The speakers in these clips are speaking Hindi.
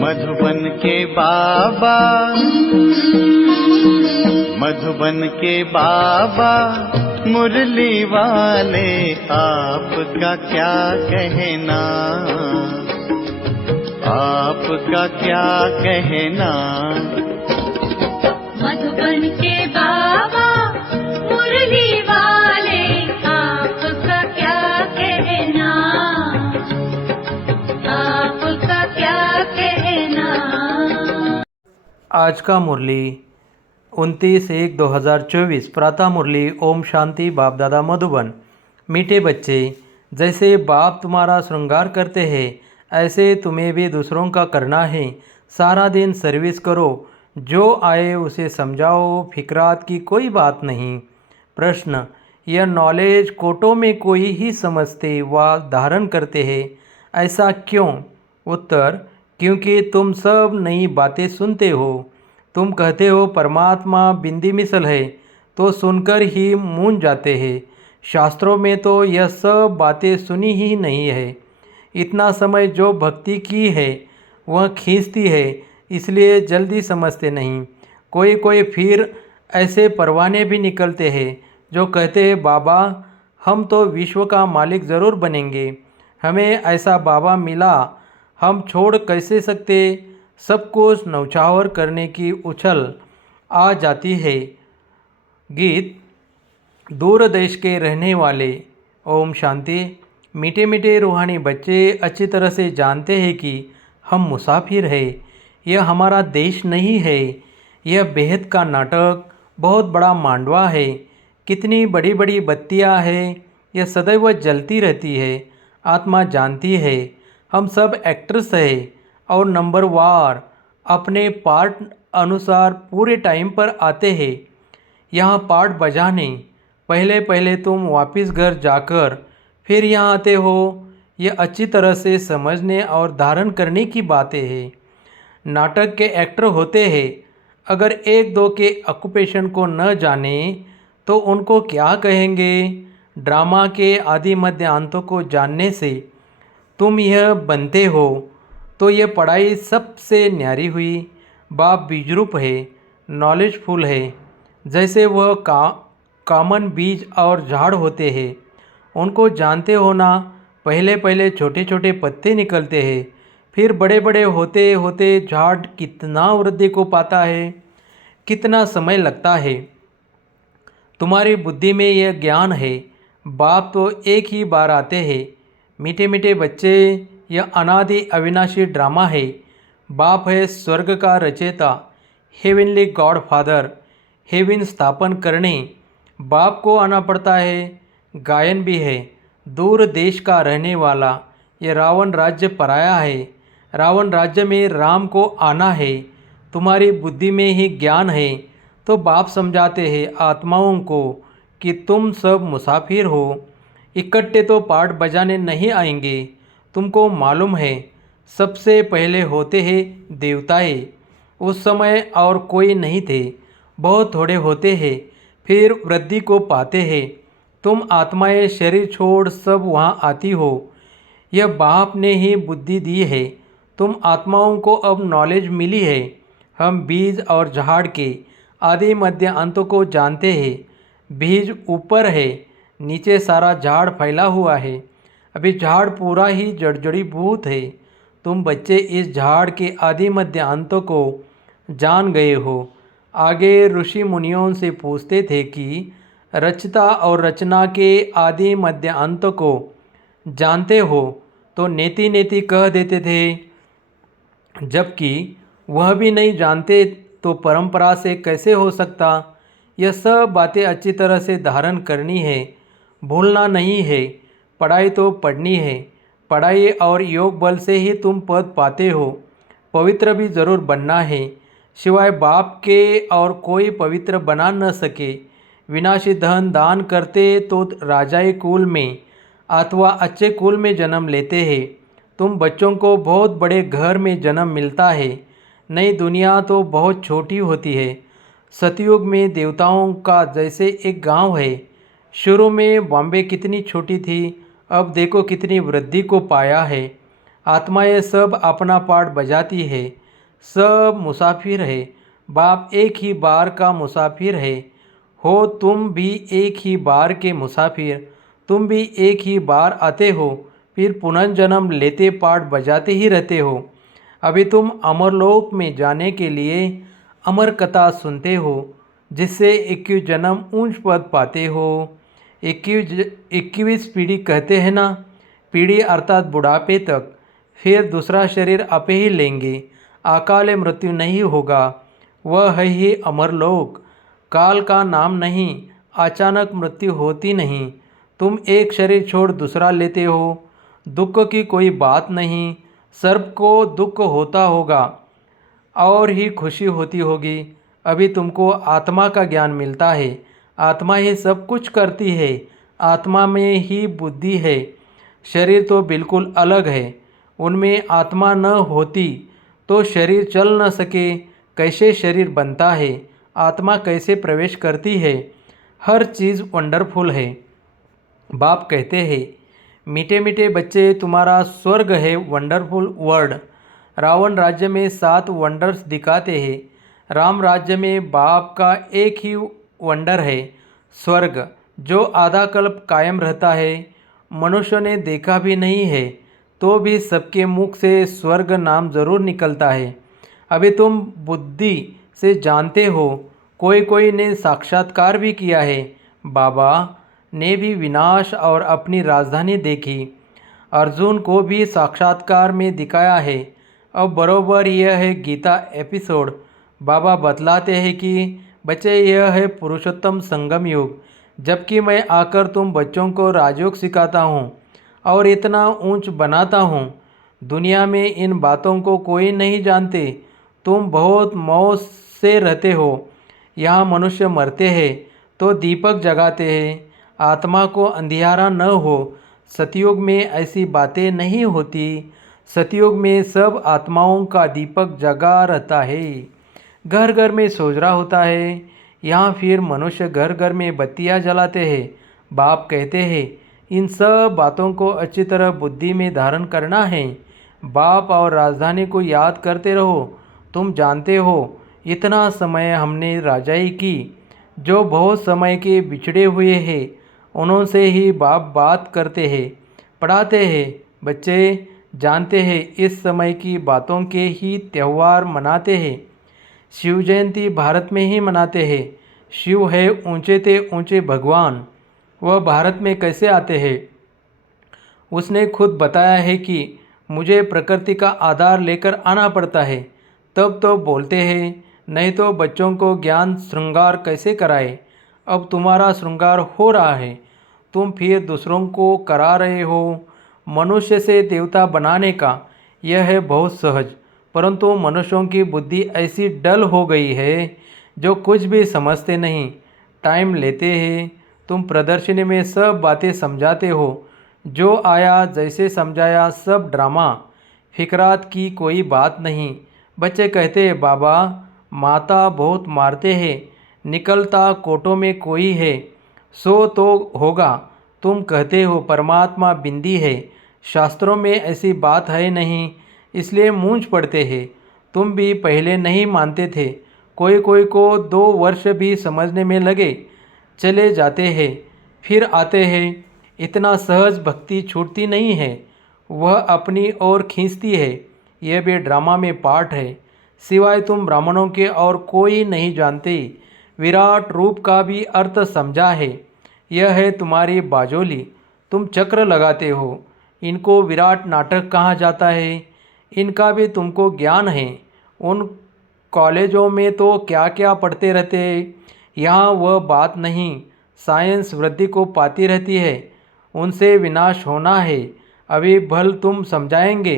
मधुबन के बाबा, मधुबन के बाबा मुरली वाले, आपका क्या कहना, आपका क्या कहना। मधुबन के बाबा मुरली वाले, आपका क्या कहना, आपका क्या कहना। आज का मुरली 29/1/2024 प्रातः मुरली। ओम शांति। बाप दादा मधुबन। मीठे बच्चे, जैसे बाप तुम्हारा श्रृंगार करते हैं ऐसे तुम्हें भी दूसरों का करना है। सारा दिन सर्विस करो, जो आए उसे समझाओ, फिक्रात की कोई बात नहीं। प्रश्न, यह नॉलेज कोटों में कोई ही समझते व धारण करते हैं, ऐसा क्यों? उत्तर, क्योंकि तुम सब नई बातें सुनते हो। तुम कहते हो परमात्मा बिंदी मिसल है, तो सुनकर ही मूंझ जाते हैं। शास्त्रों में तो यह सब बातें सुनी ही नहीं है। इतना समय जो भक्ति की है वह खींचती है, इसलिए जल्दी समझते नहीं। कोई कोई फिर ऐसे परवाने भी निकलते हैं जो कहते हैं बाबा हम तो विश्व का मालिक ज़रूर बनेंगे, हमें ऐसा बाबा मिला, हम छोड़ कैसे सकते। सब कुछ नौछावर करने की उछल आ जाती है। गीत। दूर देश के रहने वाले। ओम शांति। मीठे मीठे रूहानी बच्चे अच्छी तरह से जानते हैं कि हम मुसाफिर हैं। यह हमारा देश नहीं है। यह बेहद का नाटक बहुत बड़ा मांडवा है। कितनी बड़ी बड़ी बत्तियां हैं, यह सदैव जलती रहती है। आत्मा जानती है हम सब एक्ट्रेस हैं और नंबर वार अपने पार्ट अनुसार पूरे टाइम पर आते हैं यहाँ पार्ट बजाने। पहले पहले तुम वापस घर जाकर फिर यहाँ आते हो। यह अच्छी तरह से समझने और धारण करने की बातें हैं। नाटक के एक्टर होते हैं, अगर एक दो के ऑक्यूपेशन को न जाने तो उनको क्या कहेंगे। ड्रामा के आदि मध्य अंतों को जानने से तुम यह बनते हो, तो यह पढ़ाई सबसे न्यारी हुई। बाप बीजरूप है, नॉलेजफुल है। जैसे वह कॉमन बीज और झाड़ होते हैं, उनको जानते हो ना। पहले पहले छोटे छोटे पत्ते निकलते हैं, फिर बड़े बड़े होते होते झाड़ कितना वृद्धि को पाता है, कितना समय लगता है। तुम्हारी बुद्धि में यह ज्ञान है। बाप तो एक ही बार आते हैं। मीठे मीठे बच्चे, यह अनादि अविनाशी ड्रामा है। बाप है स्वर्ग का रचयिता, हेवनली गॉड फादर। हेवन स्थापन करने बाप को आना पड़ता है। गायन भी है, दूर देश का रहने वाला। यह रावण राज्य पराया है। रावण राज्य में राम को आना है। तुम्हारी बुद्धि में ही ज्ञान है, तो बाप समझाते हैं आत्माओं को कि तुम सब मुसाफिर हो। इकट्ठे तो पार्ट बजाने नहीं आएंगे। तुमको मालूम है सबसे पहले होते हैं देवताएं। उस समय और कोई नहीं थे, बहुत थोड़े होते हैं, फिर वृद्धि को पाते हैं। तुम आत्माएं शरीर छोड़ सब वहाँ आती हो। यह बाप ने ही बुद्धि दी है। तुम आत्माओं को अब नॉलेज मिली है। हम बीज और झाड़ के आदि मध्य अंतों को जानते हैं। बीज ऊपर है, नीचे सारा झाड़ फैला हुआ है। अभी झाड़ पूरा ही जड़जड़ीभूत है। तुम बच्चे इस झाड़ के आदि मध्य अंतों को जान गए हो। आगे ऋषि मुनियों से पूछते थे कि रचता और रचना के आदि मध्य अंत को जानते हो, तो नेति नेति कह देते थे। जबकि वह भी नहीं जानते तो परंपरा से कैसे हो सकता। यह सब बातें अच्छी तरह से धारण करनी है, भूलना नहीं है। पढ़ाई तो पढ़नी है। पढ़ाई और योग बल से ही तुम पद पाते हो। पवित्र भी ज़रूर बनना है, सिवाय बाप के और कोई पवित्र बना न सके। विनाशी धन दान करते तो राजाई कुल में अथवा अच्छे कुल में जन्म लेते हैं। तुम बच्चों को बहुत बड़े घर में जन्म मिलता है। नई दुनिया तो बहुत छोटी होती है। सतयुग में देवताओं का जैसे एक गांव है। शुरू में बॉम्बे कितनी छोटी थी, अब देखो कितनी वृद्धि को पाया है। आत्माएं सब अपना पार्ट बजाती है, सब मुसाफिर है। बाप एक ही बार का मुसाफिर है। हो तुम भी एक ही बार के मुसाफिर, तुम भी एक ही बार आते हो, फिर पुनर्जन्म लेते पार्ट बजाते ही रहते हो। अभी तुम अमरलोक में जाने के लिए अमर कथा सुनते हो, जिससे 21 जन्म ऊंच पद पाते हो। 21 पीढ़ी कहते हैं ना, पीढ़ी अर्थात बुढ़ापे तक। फिर दूसरा शरीर आपे ही लेंगे, अकाल मृत्यु नहीं होगा। वह है ही अमरलोक। काल का नाम नहीं, अचानक मृत्यु होती नहीं। तुम एक शरीर छोड़ दूसरा लेते हो, दुख की कोई बात नहीं। सर्प को दुख होता होगा और ही खुशी होती होगी। अभी तुमको आत्मा का ज्ञान मिलता है। आत्मा ही सब कुछ करती है, आत्मा में ही बुद्धि है। शरीर तो बिल्कुल अलग है। उनमें आत्मा न होती तो शरीर चल न सके। कैसे शरीर बनता है, आत्मा कैसे प्रवेश करती है, हर चीज़ वंडरफुल है। बाप कहते हैं, मीठे मीठे बच्चे, तुम्हारा स्वर्ग है वंडरफुल वर्ल्ड। रावण राज्य में 7 वंडर्स दिखाते हैं। राम राज्य में बाप का एक ही वंडर है, स्वर्ग, जो आधा कल्प कायम रहता है। मनुष्य ने देखा भी नहीं है, तो भी सबके मुख से स्वर्ग नाम जरूर निकलता है। अभी तुम बुद्धि से जानते हो, कोई कोई ने साक्षात्कार भी किया है। बाबा ने भी विनाश और अपनी राजधानी देखी। अर्जुन को भी साक्षात्कार में दिखाया है। अब बरोबर यह है गीता एपिसोड। बाबा बतलाते हैं कि बच्चे, यह है पुरुषोत्तम संगम युग, जबकि मैं आकर तुम बच्चों को राजयोग सिखाता हूँ और इतना ऊंच बनाता हूँ। दुनिया में इन बातों को कोई नहीं जानते। तुम बहुत मौज से रहते हो। यहाँ मनुष्य मरते हैं तो दीपक जगाते हैं, आत्मा को अंधियारा न हो। सतयुग में ऐसी बातें नहीं होती। सतयुग में सब आत्माओं का दीपक जगा रहता है, घर घर में सोजरा होता है। यहाँ फिर मनुष्य घर घर में बत्तियाँ जलाते हैं। बाप कहते हैं, इन सब बातों को अच्छी तरह बुद्धि में धारण करना है। बाप और राजधानी को याद करते रहो। तुम जानते हो, इतना समय हमने राजाई की। जो बहुत समय के बिछड़े हुए हैं, उनसे ही बाप बात करते हैं, पढ़ाते हैं। बच्चे जानते हैं, इस समय की बातों के ही त्यौहार मनाते हैं। शिव जयंती भारत में ही मनाते हैं। शिव है ऊंचे ते ऊंचे भगवान। वह भारत में कैसे आते हैं? उसने खुद बताया है कि मुझे प्रकृति का आधार लेकर आना पड़ता है, तब तो बोलते हैं, नहीं तो बच्चों को ज्ञान श्रृंगार कैसे कराए। अब तुम्हारा श्रृंगार हो रहा है, तुम फिर दूसरों को करा रहे हो। मनुष्य से देवता बनाने का यह है बहुत सहज, परंतु मनुष्यों की बुद्धि ऐसी डल हो गई है जो कुछ भी समझते नहीं, टाइम लेते हैं। तुम प्रदर्शनी में सब बातें समझाते हो, जो आया जैसे समझाया, सब ड्रामा, फिक्रात की कोई बात नहीं। बच्चे कहते हैं, बाबा माता बहुत मारते हैं, निकलता कोटों में कोई है, सो तो होगा। तुम कहते हो परमात्मा बिंदी है, शास्त्रों में ऐसी बात है नहीं, इसलिए मूंझ पड़ते हैं। तुम भी पहले नहीं मानते थे। कोई कोई को 2 वर्ष भी समझने में लगे, चले जाते हैं, फिर आते हैं। इतना सहज भक्ति छूटती नहीं है, वह अपनी ओर खींचती है। यह भी ड्रामा में पार्ट है। सिवाय तुम ब्राह्मणों के और कोई नहीं जानते। विराट रूप का भी अर्थ समझा है। यह है तुम्हारी बाजोली, तुम चक्र लगाते हो। इनको विराट नाटक कहा जाता है। इनका भी तुमको ज्ञान है। उन कॉलेजों में तो क्या क्या पढ़ते रहते हैं, यहाँ वह बात नहीं। साइंस वृद्धि को पाती रहती है, उनसे विनाश होना है। अभी भल तुम समझाएंगे,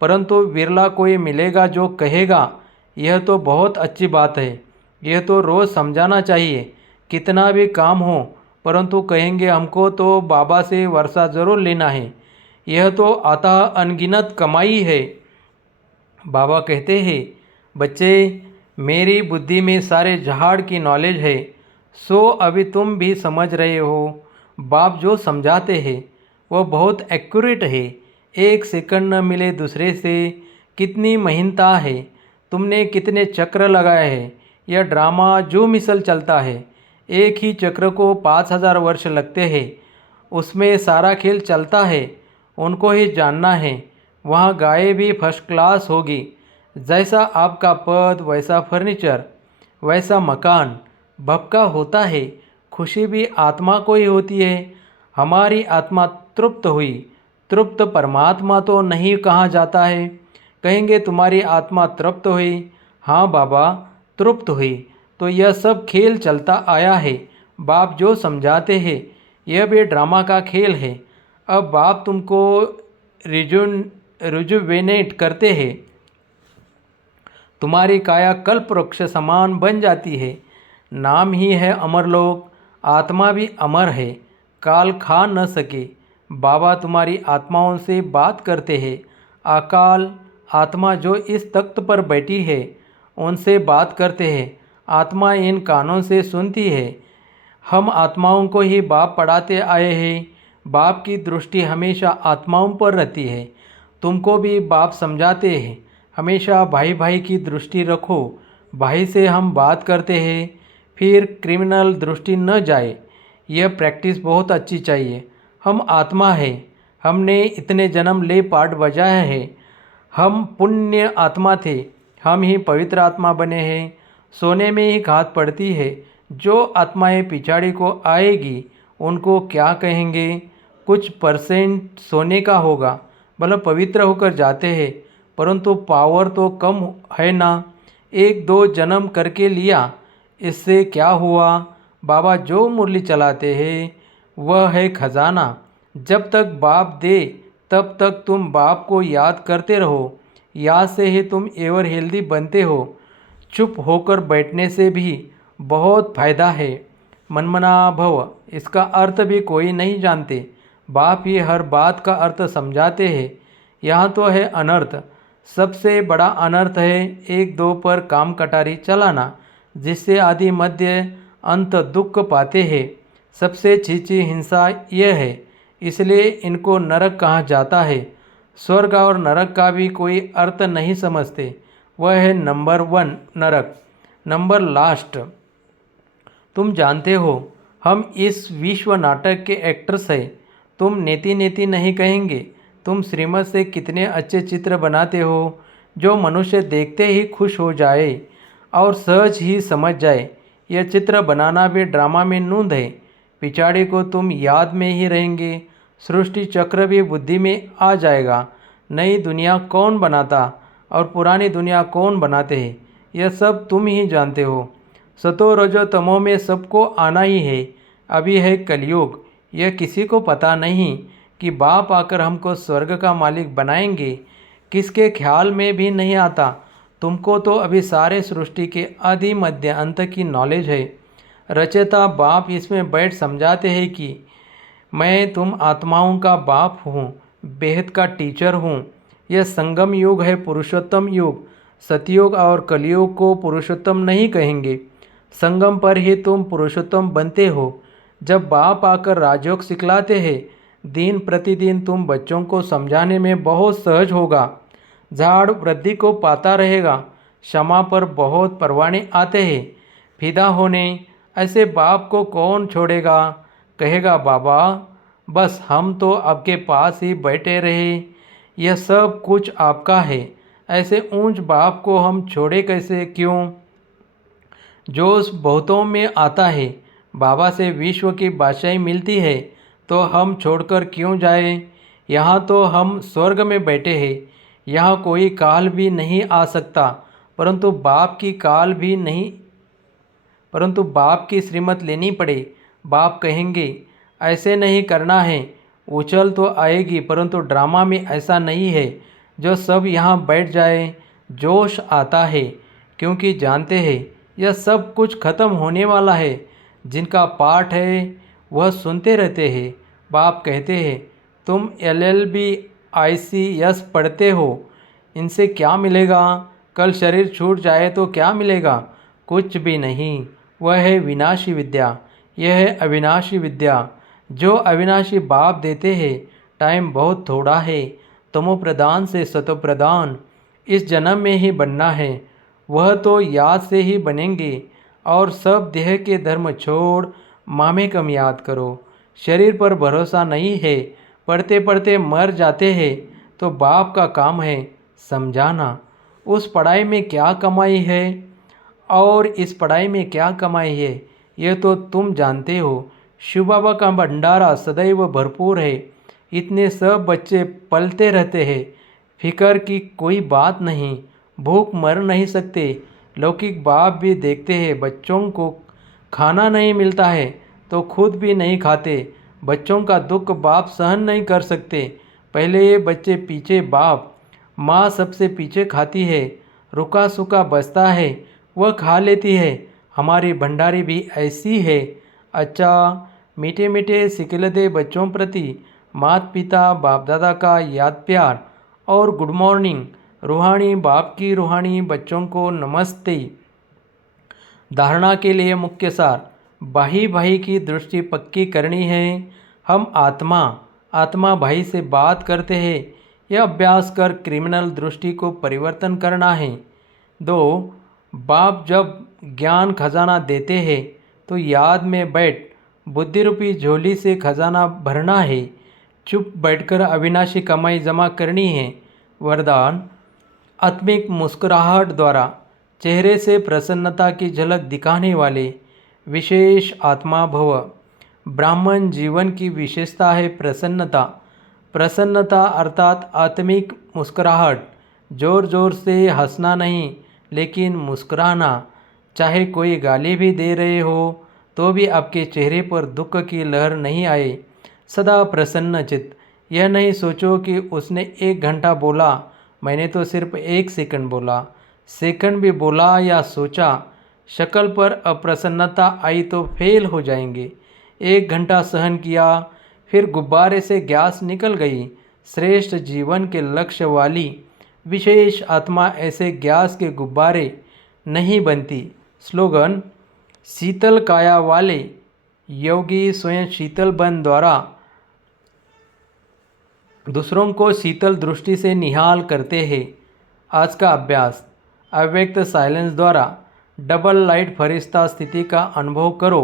परंतु विरला कोई मिलेगा जो कहेगा यह तो बहुत अच्छी बात है। यह तो रोज़ समझाना चाहिए, कितना भी काम हो, परंतु कहेंगे हमको तो बाबा से वर्षा ज़रूर लेना है। यह तो आता अनगिनत कमाई है। बाबा कहते हैं, बच्चे मेरी बुद्धि में सारे झाड़ की नॉलेज है, सो अभी तुम भी समझ रहे हो। बाप जो समझाते हैं वह बहुत एक्यूरेट है। एक सेकंड न मिले दूसरे से, कितनी महीनता है, तुमने कितने चक्र लगाए हैं। यह ड्रामा जो मिसल चलता है, एक ही चक्र को 5000 वर्ष लगते हैं। उसमें सारा खेल चलता है, उनको ही जानना है। वहाँ गाय भी फर्स्ट क्लास होगी। जैसा आपका पद वैसा फर्नीचर, वैसा मकान भपका होता है। खुशी भी आत्मा को ही होती है। हमारी आत्मा तृप्त हुई। तृप्त परमात्मा तो नहीं कहा जाता है। कहेंगे तुम्हारी आत्मा तृप्त हुई। हाँ बाबा, तृप्त हुई। तो यह सब खेल चलता आया है। बाप जो समझाते हैं यह भी ड्रामा का खेल है। अब बाप तुमको रिजुवेनेट करते हैं। तुम्हारी काया कल्प वृक्ष समान बन जाती है। नाम ही है अमरलोक। आत्मा भी अमर है, काल खा न सके। बाबा तुम्हारी आत्माओं से बात करते हैं। अकाल आत्मा जो इस तख्त पर बैठी है उनसे बात करते हैं। आत्मा इन कानों से सुनती है। हम आत्माओं को ही बाप पढ़ाते आए हैं। बाप की दृष्टि हमेशा आत्माओं पर रहती है। तुमको भी बाप समझाते हैं, हमेशा भाई भाई की दृष्टि रखो। भाई से हम बात करते हैं, फिर क्रिमिनल दृष्टि न जाए। यह प्रैक्टिस बहुत अच्छी चाहिए। हम आत्मा है, हमने इतने जन्म ले पाठ बजाया है। हम पुण्य आत्मा थे, हम ही पवित्र आत्मा बने हैं। सोने में ही खाद पड़ती है। जो आत्माएं पिछाड़ी को आएगी उनको क्या कहेंगे? कुछ परसेंट सोने का होगा, मतलब पवित्र होकर जाते हैं, परंतु पावर तो कम है ना। 1-2 जन्म करके लिया, इससे क्या हुआ? बाबा जो मुरली चलाते हैं वह है खजाना। जब तक बाप दे तब तक तुम बाप को याद करते रहो। याद से ही तुम एवर हेल्दी बनते हो। चुप होकर बैठने से भी बहुत फायदा है। मनमना भव, इसका अर्थ भी कोई नहीं जानते। बाप ही हर बात का अर्थ समझाते हैं। यहाँ तो है अनर्थ। सबसे बड़ा अनर्थ है 1-2 पर काम कटारी चलाना, जिससे आदि मध्य अंत दुख पाते हैं। सबसे छीछी हिंसा यह है, इसलिए इनको नरक कहा जाता है। स्वर्ग और नरक का भी कोई अर्थ नहीं समझते। वह है नंबर 1 नरक, नंबर लास्ट। तुम जानते हो हम इस विश्व नाटक के एक्टर्स हैं। तुम नेति नेति नहीं कहेंगे। तुम श्रीमत से कितने अच्छे चित्र बनाते हो जो मनुष्य देखते ही खुश हो जाए और सहज ही समझ जाए। यह चित्र बनाना भी ड्रामा में नूंद है। पिछाड़ी को तुम याद में ही रहेंगे। सृष्टि चक्र भी बुद्धि में आ जाएगा। नई दुनिया कौन बनाता और पुरानी दुनिया कौन बनाते हैं, यह सब तुम ही जानते हो। सतो रजो तमो में सबको आना ही है। अभी है कलयुग। यह किसी को पता नहीं कि बाप आकर हमको स्वर्ग का मालिक बनाएंगे। किसके ख्याल में भी नहीं आता। तुमको तो अभी सारे सृष्टि के आदि मध्य अंत की नॉलेज है। रचयिता बाप इसमें बैठ समझाते हैं कि मैं तुम आत्माओं का बाप हूँ, बेहद का टीचर हूँ। यह संगम युग है, पुरुषोत्तम युग। सतयुग और कलयुग को पुरुषोत्तम नहीं कहेंगे। संगम पर ही तुम पुरुषोत्तम बनते हो। जब बाप आकर राजयोग सिखलाते हैं, दिन प्रतिदिन तुम बच्चों को समझाने में बहुत सहज होगा। झाड़ वृद्धि को पाता रहेगा। क्षमा पर बहुत परवाने आते हैं। फिदा होने ऐसे बाप को कौन छोड़ेगा? कहेगा बाबा बस हम तो आपके पास ही बैठे रहे, यह सब कुछ आपका है। ऐसे ऊंच बाप को हम छोड़े कैसे? क्यों? जोश बहुतों में आता है। बाबा से विश्व की बादशाही मिलती है तो हम छोड़कर क्यों जाए? यहाँ तो हम स्वर्ग में बैठे हैं। यहाँ कोई काल भी नहीं आ सकता, परंतु बाप की श्रीमत लेनी पड़े। बाप कहेंगे ऐसे नहीं करना है। उछल तो आएगी, परंतु ड्रामा में ऐसा नहीं है जो सब यहाँ बैठ जाए। जोश आता है क्योंकि जानते हैं यह सब कुछ खत्म होने वाला है। जिनका पाठ है वह सुनते रहते हैं। बाप कहते हैं तुम LLB ICS पढ़ते हो, इनसे क्या मिलेगा? कल शरीर छूट जाए तो क्या मिलेगा? कुछ भी नहीं। वह है विनाशी विद्या। यह है अविनाशी विद्या जो अविनाशी बाप देते हैं। टाइम बहुत थोड़ा है। तमोप्रधान से सतोप्रधान इस जन्म में ही बनना है, वह तो याद से ही बनेंगे। और सब देह के धर्म छोड़ मामेकम याद करो। शरीर पर भरोसा नहीं है, पढ़ते पढ़ते मर जाते हैं तो बाप का काम है समझाना। उस पढ़ाई में क्या कमाई है और इस पढ़ाई में क्या कमाई है, यह तो तुम जानते हो। शिव बाबा का भंडारा सदैव भरपूर है। इतने सब बच्चे पलते रहते हैं, फिकर की कोई बात नहीं, भूख मर नहीं सकते। लौकिक बाप भी देखते हैं, बच्चों को खाना नहीं मिलता है तो खुद भी नहीं खाते। बच्चों का दुख बाप सहन नहीं कर सकते, पहले ये बच्चे पीछे बाप। माँ सबसे पीछे खाती है, रुका सूखा बचता है वह खा लेती है। हमारी भंडारी भी ऐसी है। अच्छा, मीठे मीठे सिकिलदे बच्चों प्रति माता पिता बाप दादा का याद प्यार और गुड मॉर्निंग। रूहानी बाप की रूहानी बच्चों को नमस्ते। धारणा के लिए मुख्य सार, भाई भाई की दृष्टि पक्की करनी है। हम आत्मा भाई से बात करते हैं, यह अभ्यास कर क्रिमिनल दृष्टि को परिवर्तन करना है। 2. बाप जब ज्ञान खजाना देते हैं तो याद में बैठ बुद्धि रूपी झोली से खजाना भरना है। चुप बैठकर अविनाशी कमाई जमा करनी है। वरदान, आत्मिक मुस्कुराहट द्वारा चेहरे से प्रसन्नता की झलक दिखाने वाले विशेष आत्मा भव। ब्राह्मण जीवन की विशेषता है प्रसन्नता। प्रसन्नता अर्थात आत्मिक मुस्कुराहट। जोर जोर से हंसना नहीं, लेकिन मुस्कुराना। चाहे कोई गाली भी दे रहे हो तो भी आपके चेहरे पर दुख की लहर नहीं आए। सदा प्रसन्न चित्त। यह नहीं सोचो कि उसने 1 घंटा बोला, मैंने तो सिर्फ 1 सेकंड बोला। सेकंड भी बोला या सोचा, शक्ल पर अप्रसन्नता आई तो फेल हो जाएंगे। 1 घंटा सहन किया, फिर गुब्बारे से गैस निकल गई। श्रेष्ठ जीवन के लक्ष्य वाली विशेष आत्मा ऐसे गैस के गुब्बारे नहीं बनती। स्लोगन, शीतल काया वाले योगी स्वयं शीतल बन द्वारा दूसरों को शीतल दृष्टि से निहाल करते हैं। आज का अभ्यास, अव्यक्त साइलेंस द्वारा डबल लाइट फरिश्ता स्थिति का अनुभव करो।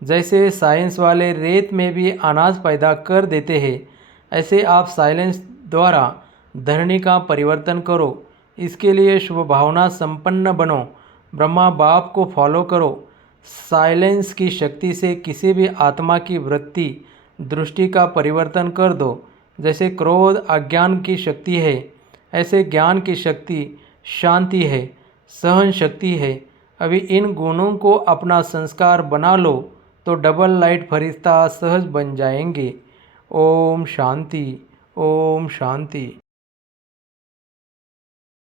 जैसे साइंस वाले रेत में भी अनाज पैदा कर देते हैं, ऐसे आप साइलेंस द्वारा धरणी का परिवर्तन करो। इसके लिए शुभ भावना संपन्न बनो। ब्रह्मा बाप को फॉलो करो। साइलेंस की शक्ति से किसी भी आत्मा की वृत्ति दृष्टि का परिवर्तन कर दो। जैसे क्रोध अज्ञान की शक्ति है, ऐसे ज्ञान की शक्ति शांति है, सहन शक्ति है। अभी इन गुणों को अपना संस्कार बना लो तो डबल लाइट फरिश्ता सहज बन जाएंगे। ओम शांति, ओम शांति।